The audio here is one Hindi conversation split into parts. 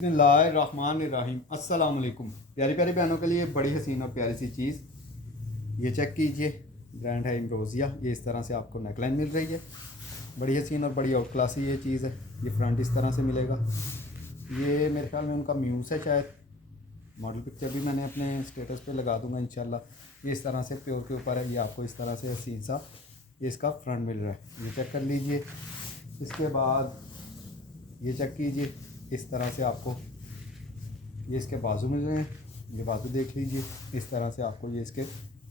बिस्मिल्लाहिर्रहमानिर्रहीम। अस्सलाम वालेकुम। प्यारी प्यारी बहनों के लिए बड़ी हसीन और प्यारी सी चीज़ ये चेक कीजिए। ब्रांड है इम्रोज़िया। ये इस तरह से आपको नेकलाइन मिल रही है। बड़ी हसीन और बड़ी आउट क्लासी ये चीज़ है। ये फ्रंट इस तरह से मिलेगा। ये मेरे ख्याल में उनका म्यूज़ है शायद। मॉडल पिक्चर भी मैंने अपने स्टेटस पे लगा दूंगा इंशाल्लाह। ये इस तरह से प्योर के ऊपर है। ये आपको इस तरह से हसीन सा ये इसका फ्रंट मिल रहा है। ये चेक कर लीजिए। इसके बाद ये चेक कीजिए। इस तरह से आपको ये इसके बाजू मिल रहे हैं। ये बाजू देख लीजिए। इस तरह से आपको ये इसके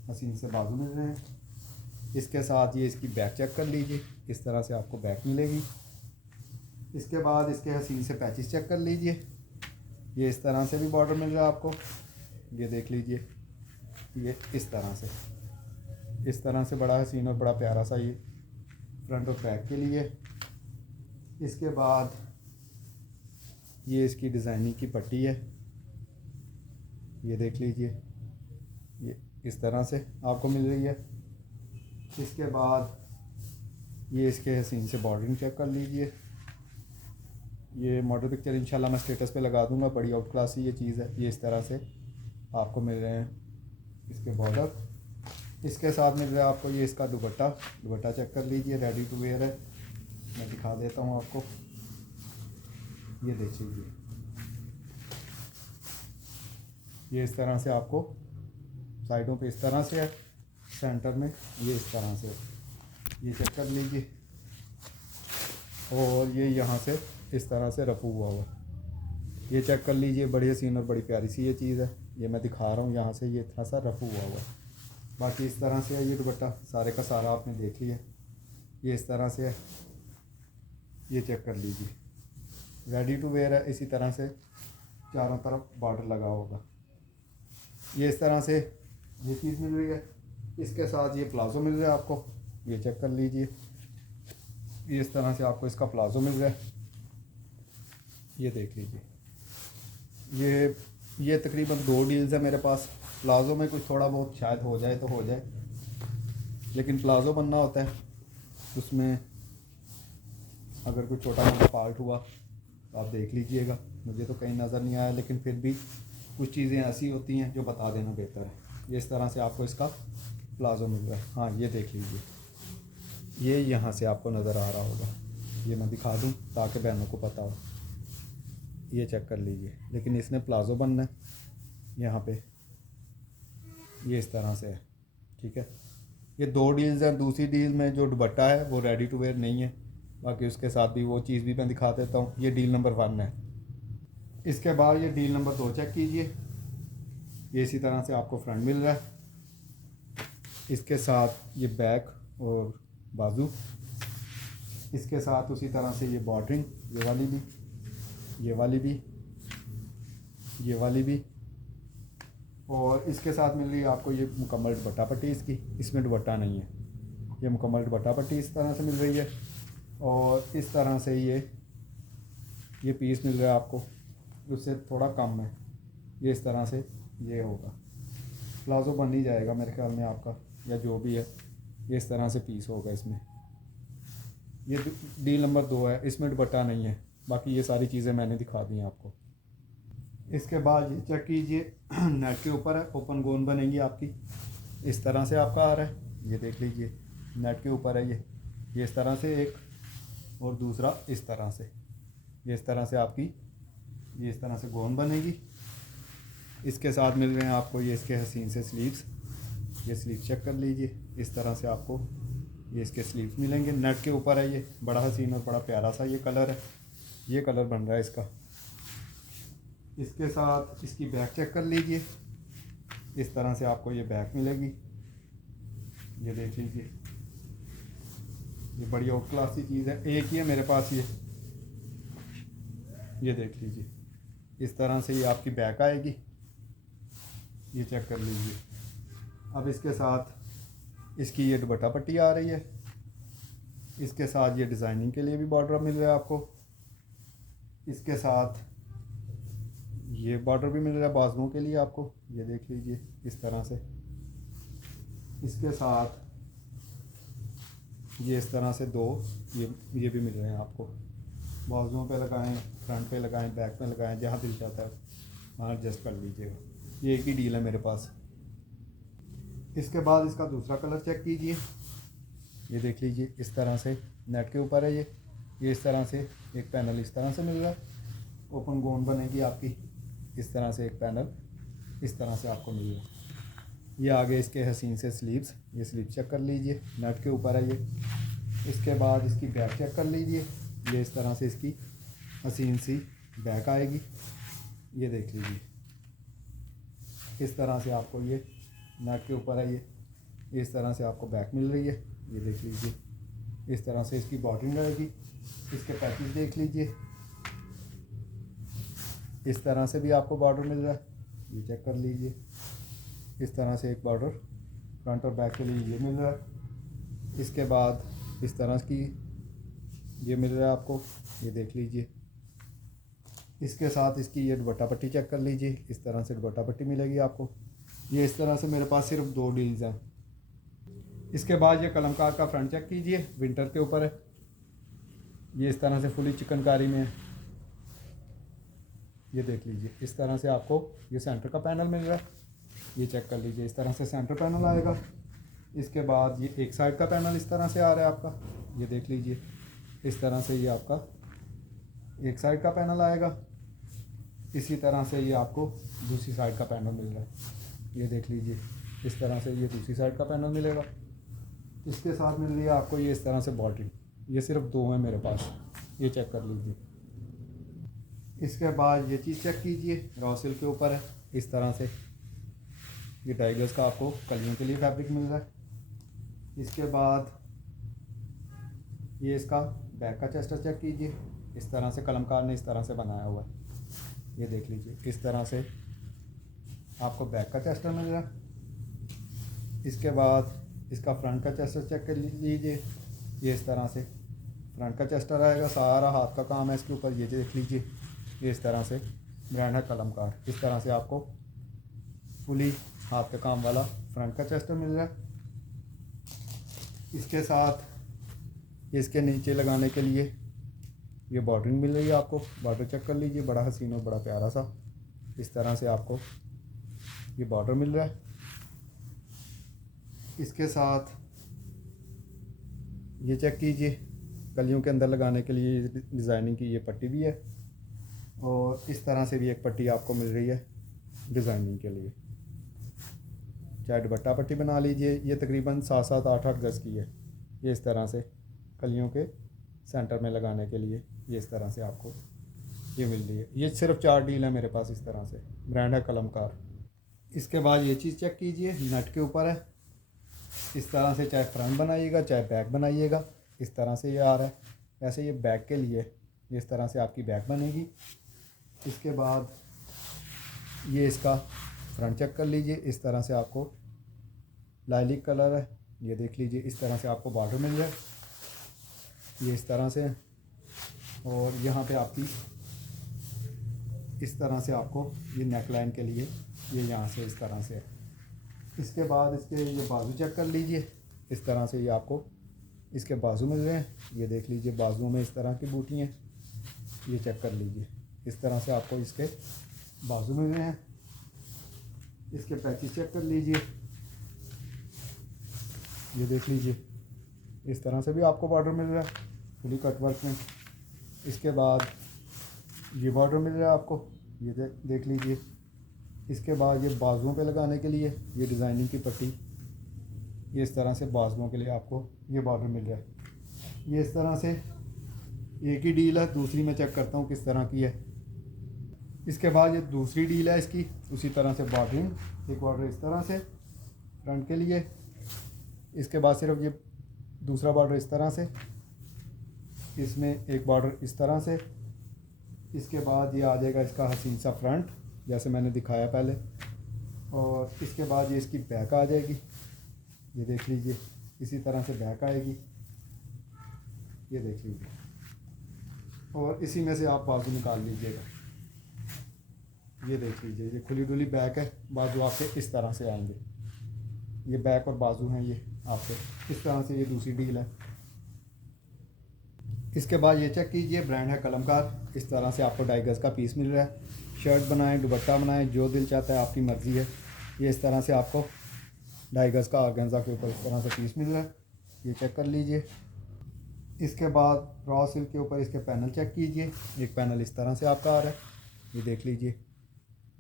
हसीन से बाजू मिल रहे हैं। इसके साथ ये इसकी बैक चेक कर लीजिए। इस तरह से आपको बैक मिलेगी। इसके बाद इसके हसीन से पैचेस चेक कर लीजिए। ये इस तरह से भी बॉर्डर मिल रहा है आपको। ये देख लीजिए। ये इस तरह से बड़ा हसीन और बड़ा प्यारा सा ये फ्रंट और बैक के लिए। इसके बाद ये इसकी डिज़ाइनिंग की पट्टी है। ये देख लीजिए। ये इस तरह से आपको मिल रही है। इसके बाद ये इसके हसीन से बॉर्डरिंग चेक कर लीजिए। ये मॉडल पिक्चर इंशाल्लाह मैं स्टेटस पे लगा दूंगा। बड़ी आउट क्लास ये चीज़ है। ये इस तरह से आपको मिल रहे हैं इसके बॉर्डर। इसके साथ मिल रहा है आपको ये इसका दुपट्टा चेक कर लीजिए। रेडी टू वेयर है। मैं दिखा देता हूँ आपको। ये देख लीजिए। ये इस तरह से आपको साइडों पे इस तरह से है। सेंटर में ये इस तरह से ये चेक कर लीजिए। और ये यहाँ से इस तरह से रफू हुआ ये चेक कर लीजिए। बड़ी हसीन और बड़ी प्यारी सी ये चीज़ है। ये मैं दिखा रहा हूँ यहाँ से ये इतना सा रफू हुआ बाकी इस तरह से है। ये दुपट्टा सारे का सारा आपने देख लिया। ये इस तरह से है। ये चेक कर लीजिए। रेडी टू वेयर है। इसी तरह से चारों तरफ बॉर्डर लगा होगा। ये इस तरह से ये चीज़ मिल रही है। इसके साथ ये प्लाज़ो मिल रहा है आपको। ये चेक कर लीजिए। ये इस तरह से आपको इसका प्लाज़ो मिल रहा है। ये देख लीजिए। ये तकरीबन 2 डील्स है मेरे पास। प्लाज़ो में कुछ थोड़ा बहुत शायद हो जाए तो हो जाए, लेकिन प्लाज़ो बनना होता है उसमें अगर कोई छोटा मोटा पार्ट हुआ तो आप देख लीजिएगा। मुझे तो कहीं नज़र नहीं आया, लेकिन फिर भी कुछ चीज़ें ऐसी होती हैं जो बता देना बेहतर है। ये इस तरह से आपको इसका प्लाज़ो मिल रहा है। हाँ, ये देख लीजिए। ये यहाँ से आपको नज़र आ रहा होगा। ये मैं दिखा दूँ ताकि बहनों को पता हो। ये चेक कर लीजिए। लेकिन इसने प्लाज़ो बनना है यहाँ पे। ये इस तरह से है। ठीक है। ये 2 डील्स हैं। दूसरी डील में जो दुपट्टा है वो रेडी टू वेयर नहीं है। बाकी उसके साथ भी वो चीज़ भी मैं दिखा देता हूँ। ये डील नंबर 1 है। इसके बाद ये डील नंबर 2 चेक कीजिए। ये इसी तरह से आपको फ्रंट मिल रहा है। इसके साथ ये बैक और बाजू। इसके साथ उसी तरह से ये बॉर्डरिंग, ये वाली भी, ये वाली भी, ये वाली भी। और इसके साथ मिल रही है आपको ये मुकम्मल दुपट्टा पट्टी इसकी। इसमें दुपट्टा नहीं है। ये मुकम्मल दुपट्टा पट्टी इस तरह से मिल रही है। और इस तरह से ये पीस मिल रहा है आपको। उससे थोड़ा कम है। ये इस तरह से ये होगा। प्लाज़ो बन ही जाएगा मेरे ख्याल में आपका, या जो भी है। ये इस तरह से पीस होगा इसमें। ये डील नंबर 2 है। इसमें दुपट्टा नहीं है। बाकी ये सारी चीज़ें मैंने दिखा दी हैं आपको। इसके बाद ये चेक कीजिए। नेट के ऊपर है। ओपन गोन बनेगी आपकी। इस तरह से आपका आ रहा है। ये देख लीजिए। नेट के ऊपर है ये इस तरह से एक, और दूसरा इस तरह से। ये इस तरह से आपकी ये इस तरह से गोन बनेगी। इसके साथ मिल रहे हैं आपको ये इसके हसीन से स्लीव्स। ये स्लीव चेक कर लीजिए। इस तरह से आपको ये इसके स्लीव्स मिलेंगे। नेट के ऊपर है। ये बड़ा हसीन और बड़ा प्यारा सा ये कलर है। ये कलर बन रहा है इसका। इसके साथ इसकी बैक चेक कर लीजिए। इस तरह से आपको ये बैक मिलेगी। ये देख लीजिए। ये बड़ी आउट क्लास की चीज़ है। एक ही है मेरे पास ये देख लीजिए। इस तरह से ये आपकी बैक आएगी। ये चेक कर लीजिए। अब इसके साथ इसकी ये दुपट्टा पट्टी आ रही है। इसके साथ ये डिज़ाइनिंग के लिए भी बॉर्डर मिल रहा है आपको। इसके साथ ये बॉर्डर भी मिल रहा है बाजुओं के लिए आपको। ये देख लीजिए इस तरह से। इसके साथ ये इस तरह से 2 ये भी मिल रहे हैं आपको। बाजुओं पे लगाएं, फ्रंट पे लगाएं, बैक में लगाएं, जहाँ दिल चाहता है वहाँ एडजस्ट कर लीजिएगा। ये एक ही डील है मेरे पास। इसके बाद इसका दूसरा कलर चेक कीजिए। ये देख लीजिए, इस तरह से नेट के ऊपर है ये इस तरह से एक पैनल इस तरह से मिल रहा है। ओपन गोन बनेगी आपकी, इस तरह से एक पैनल इस तरह से आपको मिल रहा है। ये आगे इसके हसीन से स्लीव्स, ये स्लीव चेक कर लीजिए, नेट के ऊपर है ये। इसके बाद इसकी बैक चेक कर लीजिए, ये इस तरह से इसकी हसीन सी बैक आएगी। ये देख लीजिए, इस तरह से आपको ये नेट के ऊपर है ये इस तरह से आपको बैक मिल रही है। ये देख लीजिए, इस तरह से इसकी बॉर्डरिंग रहेगी। इसके पैकेज देख लीजिए, इस तरह से भी आपको बॉर्डर मिल रहा है, ये चेक कर लीजिए। इस तरह से एक बॉर्डर फ्रंट और बैक के लिए ये मिल रहा है। इसके बाद इस तरह की ये मिल रहा है आपको, ये देख लीजिए। इसके साथ इसकी ये दुपट्टा पट्टी चेक कर लीजिए, इस तरह से दुपट्टा पट्टी मिलेगी आपको। ये इस तरह से मेरे पास सिर्फ 2 डील्स हैं। इसके बाद ये कलमकार का फ्रंट चेक कीजिए, विंटर के ऊपर है। ये इस तरह से फुली चिकनकारी में है, ये देख लीजिए। इस तरह से आपको ये सेंटर का पैनल मिल रहा है, ये चेक कर लीजिए। इस तरह से सेंटर पैनल आएगा। इसके बाद ये एक साइड का पैनल इस तरह से आ रहा है आपका, ये देख लीजिए। इस तरह से ये आपका एक साइड का पैनल आएगा। इसी तरह से ये आपको दूसरी साइड का पैनल मिल रहा है, ये देख लीजिए। इस तरह से ये दूसरी साइड का पैनल मिलेगा। इसके साथ मिल रही है आपको ये इस तरह से बॉर्डरिंग। ये सिर्फ 2 हैं मेरे पास, ये चेक कर लीजिए। इसके बाद ये चीज़ चेक कीजिए, रॉ सिल्क के ऊपर है इस तरह से। ये टाइगर्स का आपको कलियों के लिए फैब्रिक मिल रहा है। इसके बाद ये इसका बैक का चेस्टर चेक कीजिए, इस तरह से कलमकार ने इस तरह से बनाया हुआ है, ये देख लीजिए। इस तरह से आपको बैक का चेस्टर मिल रहा है। इसके बाद इसका फ्रंट का चेस्टर चेक कर लीजिए, ये इस तरह से फ्रंट का चेस्टर आएगा। सारा हाथ का काम है इसके ऊपर, ये देख लीजिए। ये इस तरह से ब्रांड है कलमकार। इस तरह से आपको फुली हाथ का काम वाला फ्रंट का चेस्टर मिल रहा है। इसके साथ इसके नीचे लगाने के लिए ये बॉर्डरिंग मिल रही है आपको। बॉर्डर चेक कर लीजिए, बड़ा हसीन और बड़ा प्यारा सा। इस तरह से आपको ये बॉर्डर मिल रहा है। इसके साथ ये चेक कीजिए, कलियों के अंदर लगाने के लिए डिज़ाइनिंग की ये पट्टी भी है। और इस तरह से भी एक पट्टी आपको मिल रही है डिज़ाइनिंग के लिए। चाहे दुपट्टा पट्टी बना लीजिए, ये तकरीबन 7-7, 8-8 गज़ की है। ये इस तरह से कलियों के सेंटर में लगाने के लिए ये इस तरह से आपको ये मिल रही है। ये सिर्फ 4 डील है मेरे पास इस तरह से, ब्रांड है कलमकार। इसके बाद ये चीज़ चेक कीजिए, नेट के ऊपर है। इस तरह से चाहे फ्रंट बनाइएगा चाहे बैक बनाइएगा, इस तरह से ये आ रहा है। वैसे ये बैक के लिए इस तरह से आपकी बैक बनेगी। इसके बाद ये इसका फ्रंट चेक कर लीजिए, इस तरह से आपको लाइलिक कलर है, ये देख लीजिए। इस तरह से आपको बॉर्डर मिल जाए, ये इस तरह से। और यहाँ पे आपकी इस तरह से आपको ये नेक लाइन के लिए ये यहाँ से इस तरह से है। इसके बाद इसके ये बाजू चेक कर लीजिए, इस तरह से ये आपको इसके बाजू मिल रहे हैं, ये देख लीजिए। बाजुओं में इस तरह की बूटी हैं, ये चेक कर लीजिए। इस तरह से आपको इसके बाजू मिल रहे हैं। इसके पैचेस चेक कर लीजिए, ये देख लीजिए। इस तरह से भी आपको बॉर्डर मिल रहा है फुली कट वर्क में। इसके बाद ये बॉर्डर मिल रहा है आपको, ये देख लीजिए। इसके बाद ये बाजुओं पे लगाने के लिए ये डिज़ाइनिंग की पट्टी, ये इस तरह से बाजुओं के लिए आपको ये बॉर्डर मिल रहा है। ये इस तरह से एक ही डील है, दूसरी मैं चेक करता हूँ किस तरह की है। इसके बाद ये दूसरी डील है इसकी, उसी तरह से बॉर्डरिंग, एक बॉर्डर इस तरह से फ्रंट के लिए। इसके बाद सिर्फ ये दूसरा बॉर्डर इस तरह से, इसमें एक बॉर्डर इस तरह से। इसके बाद ये आ जाएगा इसका हसीन सा फ्रंट, जैसे मैंने दिखाया पहले। और इसके बाद ये इसकी बैक आ जाएगी, ये देख लीजिए। इसी तरह से बैक आएगी, ये देख लीजिए। और इसी में से आप बाजू निकाल लीजिएगा, ये देख लीजिए। ये खुली डुली बैक है, बाजू आपके इस तरह से आएंगे। ये बैक और बाजू हैं ये आपके इस तरह से। ये दूसरी डील है। इसके बाद ये चेक कीजिए, ब्रांड है कलमकार। इस तरह से आपको 2.5 गज़ का पीस मिल रहा है। शर्ट बनाएं, दुपट्टा बनाएं, जो दिल चाहता है, आपकी मर्ज़ी है। ये इस तरह से आपको 2.5 गज़ का ऑर्गेन्जा के ऊपर इस तरह से पीस मिल रहा है। ये चेक कर लीजिए। इसके बाद रॉ सिल्क के ऊपर इसके पैनल चेक कीजिए। एक पैनल इस तरह से आपका आ रहा है, ये देख लीजिए।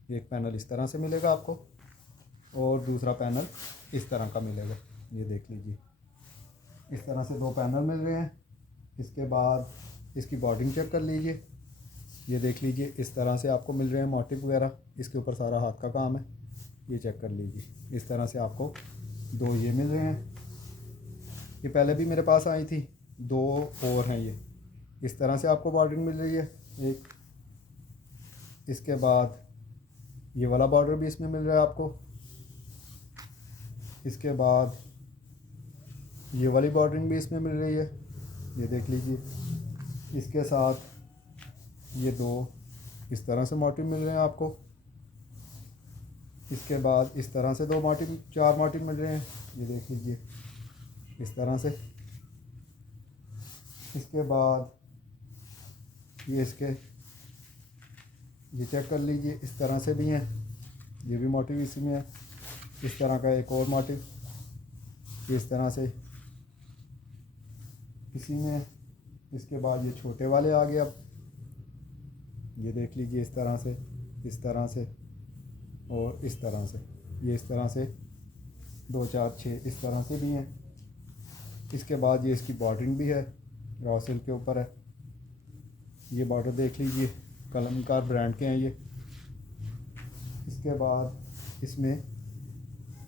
एक पैनल इस तरह से मिलेगा आपको और दूसरा पैनल इस तरह का मिलेगा, ये देख लीजिए। इस तरह से 2 पैनल मिल रहे हैं। इसके बाद इसकी बॉर्डिंग चेक कर लीजिए, ये देख लीजिए। इस तरह से आपको मिल रहे हैं मोटिव वगैरह, इसके ऊपर सारा हाथ का काम है, ये चेक कर लीजिए। इस तरह से आपको 2 ये मिल रहे हैं। ये पहले भी मेरे पास आई थी, 2 और हैं ये। इस तरह से आपको बॉर्डरिंग मिल रही है एक। इसके बाद ये वाला बॉर्डर भी इसमें मिल रहा है आपको। इसके बाद ये वाली बॉर्डरिंग भी इसमें मिल रही है, ये देख लीजिए। इसके साथ ये 2 इस तरह से मोटिव मिल रहे हैं आपको। इसके बाद इस तरह से 2 मोटिव, 4 मोटिव मिल रहे हैं, ये देख लीजिए इस तरह से। इसके बाद ये इसके ये चेक कर लीजिए, इस तरह से भी हैं, ये भी मोटिव इसी में है। इस तरह का एक और मोटिव इस तरह से इसी में है। इसके बाद ये छोटे वाले आ गए, अब ये देख लीजिए इस तरह से, इस तरह से और इस तरह से। ये इस तरह से 2 4 6 इस तरह से भी हैं। इसके बाद ये इसकी बॉर्डरिंग भी है, रॉ सिल्क के ऊपर है। ये बॉर्डर देख लीजिए, कलमकार ब्रांड के हैं ये। इसके बाद इसमें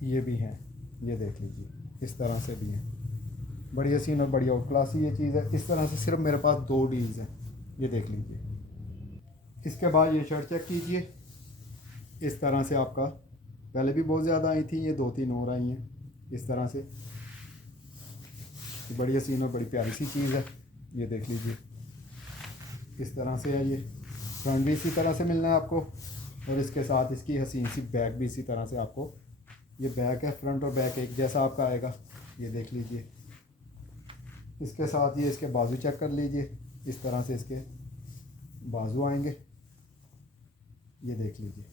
ये भी हैं, ये देख लीजिए इस तरह से भी हैं। बड़ी हसीन और बड़ी आउट क्लासी ये चीज़ है। इस तरह से सिर्फ मेरे पास 2 डील्स हैं, ये देख लीजिए। इसके बाद ये शर्ट चेक कीजिए, इस तरह से आपका पहले भी बहुत ज़्यादा आई थी, ये 2-3 और आई हैं इस तरह से। बड़ी हसीन और बड़ी प्यारी सी चीज़ है, ये देख लीजिए इस तरह से है। ये फ्रंट भी इसी तरह से मिलना है आपको और इसके साथ इसकी हसीन सी बैक भी इसी तरह से आपको। ये बैक है, फ्रंट और बैक एक जैसा आपका आएगा, ये देख लीजिए। इसके साथ ये इसके बाजू चेक कर लीजिए, इस तरह से इसके बाजू आएंगे, ये देख लीजिए।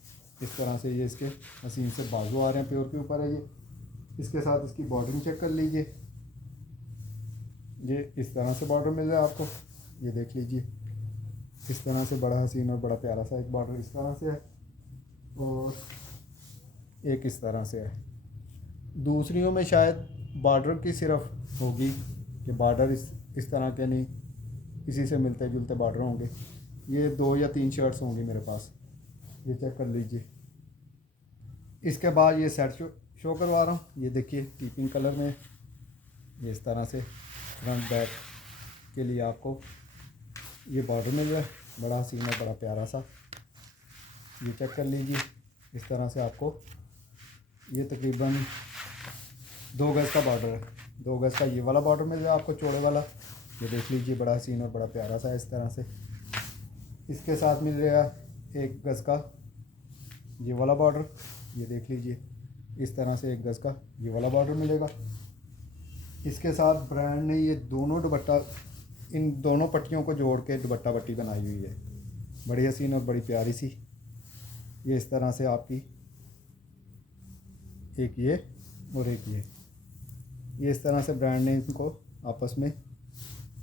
इस तरह से ये इसके हसीन से बाजू आ रहे हैं, प्योर के ऊपर है ये। इसके साथ इसकी बॉर्डरिंग चेक कर लीजिए, ये इस तरह से बॉर्डर मिल रहा है आपको, ये देख लीजिए। इस तरह से बड़ा हसीन और बड़ा प्यारा सा एक बॉर्डर इस तरह से है और एक इस तरह से है। दूसरियों में शायद बॉर्डर की सिर्फ होगी कि बॉर्डर इस तरह के नहीं, इसी से मिलते जुलते बॉर्डर होंगे। ये 2 या 3 शर्ट्स होंगी मेरे पास, ये चेक कर लीजिए। इसके बाद ये सेट शो करवा रहा हूँ, ये देखिए कीपिंग कलर में, ये इस तरह से फ्रंट बैक के लिए आपको ये बॉर्डर मिल रहा है, बड़ा हसीन और बड़ा प्यारा सा, ये चेक कर लीजिए। इस तरह से आपको ये तकरीबन 2 गज़ का बॉर्डर है, 2 गज़ का ये वाला बॉर्डर मिल रहा है आपको, चौड़े वाला, ये देख लीजिए बड़ा हसीन और बड़ा प्यारा सा है इस तरह से। इसके साथ मिल रहा है 1 गज़ का ये वाला बॉर्डर, ये देख लीजिए इस तरह से 1 गज़ का ये वाला बॉर्डर मिलेगा। इसके साथ ब्रांड ने ये दोनों दुपट्टा, इन दोनों पट्टियों को जोड़ के दुपट्टा पट्टी बनाई हुई है, बड़ी हसीन और बड़ी प्यारी सी। ये इस तरह से आपकी एक ये और एक ये इस तरह से ब्रांड ने इनको आपस में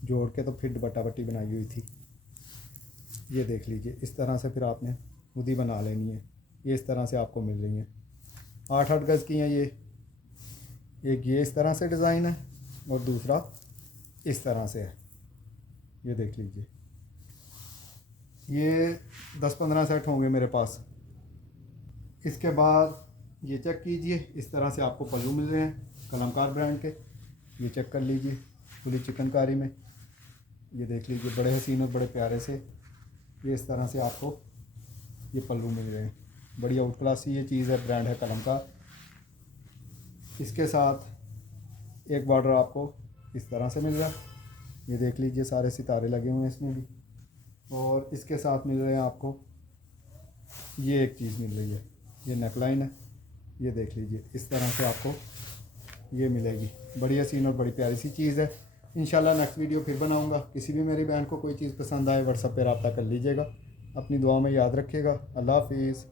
जोड़ के तो फिर दुपट्टा पट्टी बनाई हुई थी, ये देख लीजिए। इस तरह से फिर आपने खुद ही बना लेनी है, ये इस तरह से आपको मिल रही हैं। 8-8 गज़ की हैं ये। एक ये इस तरह से डिज़ाइन है और दूसरा इस तरह से है, ये देख लीजिए। ये 10-15 सेट होंगे मेरे पास। इसके बाद ये चेक कीजिए, इस तरह से आपको पल्लू मिल रहे हैं कलमकार ब्रांड के, ये चेक कर लीजिए फुली चिकनकारी में, ये देख लीजिए बड़े हसीन और बड़े प्यारे से। ये इस तरह से आपको ये पल्लू मिल रहे हैं, बड़ी आउट क्लासी ये चीज़ है, ब्रांड है कलमकार। इसके साथ एक बॉर्डर आपको इस तरह से मिल रहा है, ये देख लीजिए सारे सितारे लगे हुए हैं इसमें भी। और इसके साथ मिल रहे हैं आपको ये एक चीज़ मिल रही है, ये नेकलाइन है, ये देख लीजिए इस तरह से आपको ये मिलेगी, बड़ी हसीन और बड़ी प्यारी सी चीज़ है। इंशाल्लाह नेक्स्ट वीडियो फिर बनाऊंगा। किसी भी मेरी बहन को कोई चीज़ पसंद आए व्हाट्सएप पे रब्ता कर लीजिएगा। अपनी दुआ में याद रखिएगा। अल्लाह हाफिज़।